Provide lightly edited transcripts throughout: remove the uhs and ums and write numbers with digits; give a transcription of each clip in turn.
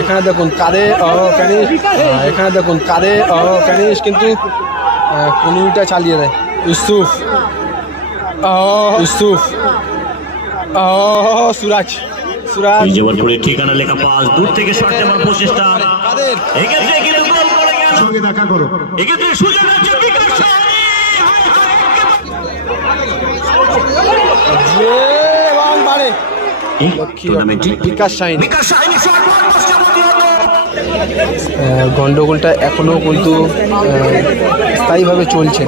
এখানে দেখুন কাদের এখানে দেখুন কাদের প্যানিশ কিন্তু 15টা চালিয়ে দেয়। ইউসুফ সুরাজ ঠিকানা লেখা পাস দূর থেকে শট দেওয়ার প্রচেষ্টা কাদের এক্ষেত্রে কিন্তু গোল করে গেল। সঙ্গে দেখা করো এক্ষেত্রে সুযোগ আছে গন্ডগোলটা এখনো কিন্তু স্থায়ীভাবে চলছে।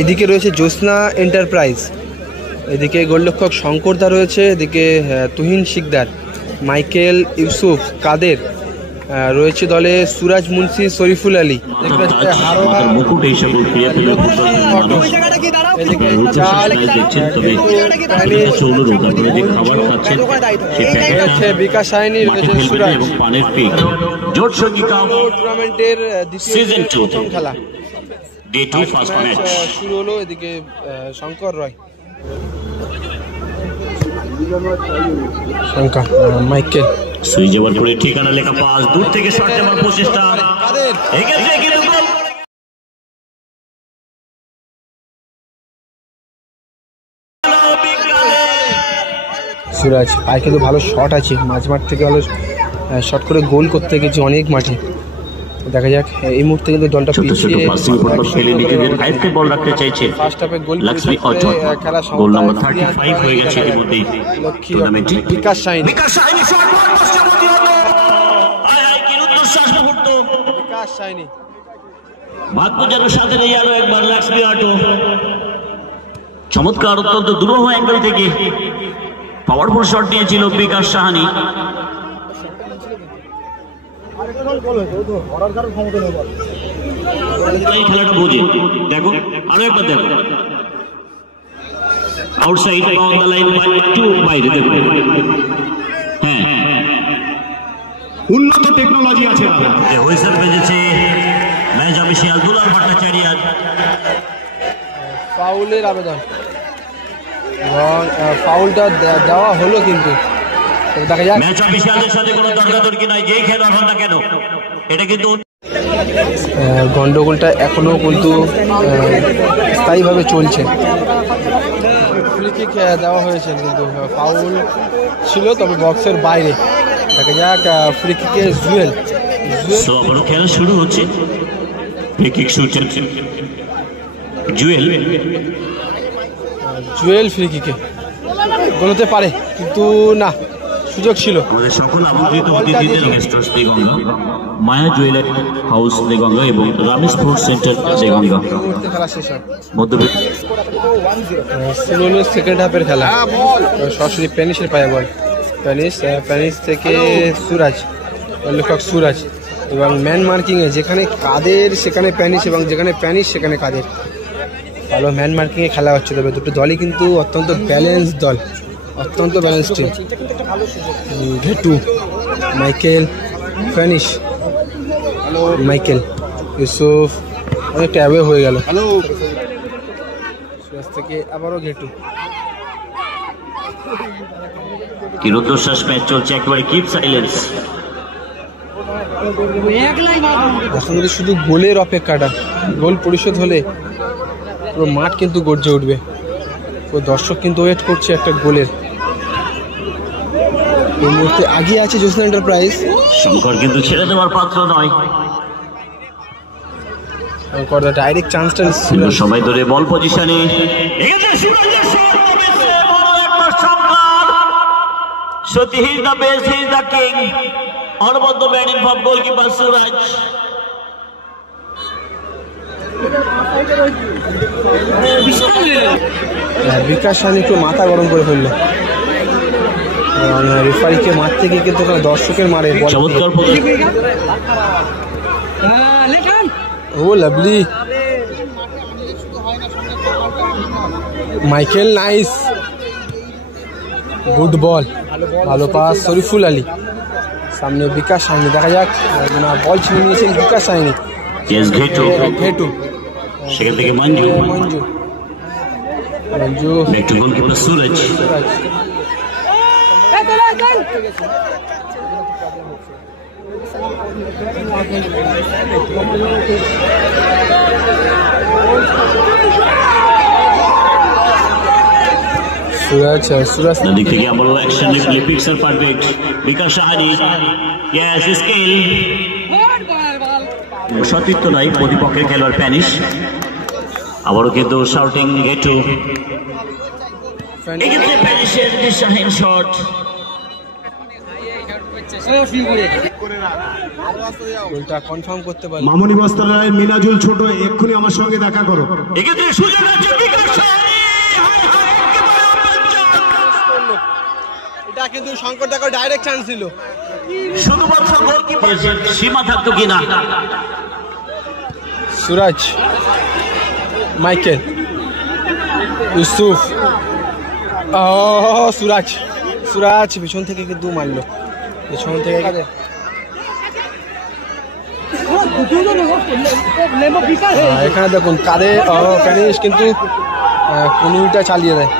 এদিকে রয়েছে জ্যোৎস্না এন্টারপ্রাইজ, এদিকে গোলরক্ষক শঙ্করদা রয়েছে, এদিকে তুহিন শিকদার, মাইকেল, ইউসুফ, কাদের রয়েছে দলে, সুরাজ মুন্সি, শরীফুল আলী, বিকাশ সাইনি রয়েছে সুরাজ। টুর্নামেন্টের প্রথম খেলা শুরু হলো। এদিকে শঙ্কর রয়, মাইকেল সুই যাওয়ার পরে ঠিকানা লেখা পাস দূর থেকে শট দেওয়ার প্রচেষ্টা এক্ষেত্রে কিন্তু গোল। সুরাজ পায়ে কিন্তু ভালো শট আছে, মাঝমাঠ থেকে ভালো শট করে গোল করতে গেছে অনেক মাঠে। দেখা যাক, এই মুহূর্তে কিন্তু দলটা পিছিয়ে বল রাখতে চাইছে। ফার্স্ট হাফে গোল খেলা গোল নাম্বার 35 হয়ে গেছে এর মধ্যে টুর্নামেন্টে। বিকাশ সাইনি বিকাশ সাইনি ভাগ্যজনের সাথে নেই আরো একবার লক্ষ্মী অটো। চমৎকার অত্যন্ত দুরূহ অ্যাঙ্গেল থেকে পাওয়ারফুল শট নিয়েছিল বিকাশ সাহানি। এই খেলাটা বুঝে দেখো, আরো একবার দেখো, outside on the line by two বাইরে দেখো। হ্যাঁ, উন্নত টেকনোলজি আছে দাদা। হুইসেল বেজেছে, ম্যাচ অফিসিয়াল দুলাল ভট্টাচার্য। ফাউলের আবেদন এবং ফাউলটা দেওয়া হলো, কিন্তু দেখা যাক ম্যাচ অফিসিয়ালদের সাথে কোনো তর্কাতর্কি নাই, যেই খেলা হবে না কেন এটা কিন্তু। গন্ডগোলটা এখনো কিন্তু স্থায়ীভাবে চলছে। ফ্রি কিক দেওয়া হয়েছে, কিন্তু ফাউল ছিল, তবে বক্সের বাইরে। দেখা যাক, ফ্রি কিকে জুয়েল আবারও খেলা শুরু হচ্ছে। ফ্রি কিক শুটে জুয়েল ফ্রি কিকে গোল হতে পারে, কিন্তু না, সুযোগ ছিল। আমাদের সকল আমন্ত্রিত অতিথিদের গেস্টস দেগঙ্গা, মায়া জুয়েলারি হাউস দেগঙ্গা এবং রামি স্পোর্টস সেন্টার দেগঙ্গা। খেলা শেষ হয় সেকেন্ড হাফের খেলা। সরাসরি প্যানিশের পায়ে বল, প্যানিশ থেকে সুরাজ, লেখক সুরাজ, এবং ম্যান মার্কিংয়ে যেখানে কাদের সেখানে প্যানিশ, এবং যেখানে প্যানিশ সেখানে কাদের। ভালো ম্যান মার্কিংয়ে খেলা হচ্ছে, তবে দুটো দলই কিন্তু অত্যন্ত ব্যালেন্স দল, অত্যন্ত balance team. ঘেটু, Michael, penis, Michael, Yusuf অনেকটা অ্যাওয়ে হয়ে গেল। সুরাজ থেকে আবারও ঘেটু। কি রুদ্ধশ্বাস ম্যাচ চলছে, একেবারে কিপ সাইলেন্স। এখন কিন্তু শুধু গোলের অপেক্ষাটা, গোল পরিশোধ হলে পুরো মাঠ কিন্তু গর্জে উঠবে। পুরো দর্শক কিন্তু ওয়েট করছে একটা গোলের। এই মুহূর্তে আগিয়ে আছে জ্যোৎস্না এন্টারপ্রাইজ। শঙ্কর কিন্তু ছেড়ে দেওয়ার পাত্র নয়, শঙ্কর ডাইরেক্ট চান্সটা সবাই ধরে বল পজিশনে। সত্যি he is the best, he is the king. অনবদ্য ব্যাট ইন ফ্রম গোলকিপার সুরাজ। বিকাশ সানি একটু মাথা গরম করে ফেললো, রেফারিকে মারতে গিয়ে কিন্তু দর্শকের মারে। চমৎকার ও lovely, Michael nice, good ball, ভালো পাস শরীফুল আলী, সামনে বিকাশ সাইনি। দেখা যাক, বল ছিনে নিয়েছেন বিকাশ সাইনি। ঘেটু, সেখান থেকে মঞ্জু, গোলকিপার সুরাজ। সুরাজ সুরাজ দিক থেকে আমরা অ্যাকশন লিপিক্স আর পারফেক্ট বিকাশ সাহানি গ্যাস স্কেল সতীর্থ নাই প্রতিপক্ষের খেলোয়াড় প্যানিশ আবারও কিন্তু শাউটিং গেটু এক্ষেত্রে প্যানিশের দিশাহীন শট গোলটা কনফার্ম করতে পারল মামনি বস্ত্রালয়ের মিনাজুল ছোট, এক্ষুনি আমার সঙ্গে দেখা করো। এক্ষেত্রে সুযোগ আছে বিকাশ সাহানি এটা কিন্তু শঙ্কর দাকে ডাইরেক্ট চান্স দিল শুধুমাত্র গোলকিপার সীমা থাকতো কিনা সুরাজ মাইকেল ইউসুফ সুরাজ সুরাজ পিছন থেকে কিন্তু মারলো পিছন থেকে এখানে দেখুন কাদে প্যানিশ কিন্তু কনুইটা চালিয়ে দেয়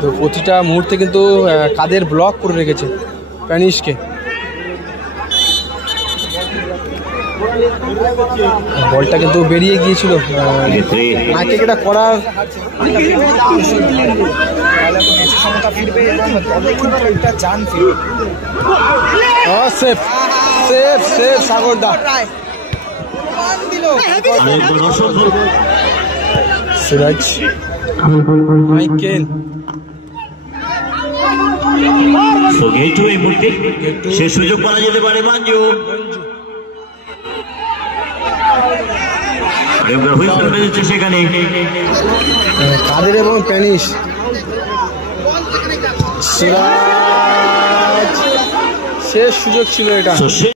তো প্রতিটা মুহূর্তে কিন্তু কাদের ব্লক করে রেখেছে প্যানিশকে বলটা কিন্তু বেরিয়ে গিয়েছিল নাকি এটা করার সেফ সেফ সেফ সাগরদা সুরাজ মাইকেল গেটু এই মুহূর্তে সে সুযোগ পাওয়া যেতে পারে মঞ্জু সেখানে কাদের এবং প্যানিশ সিরাজ শেষ সুযোগ ছিল এটা।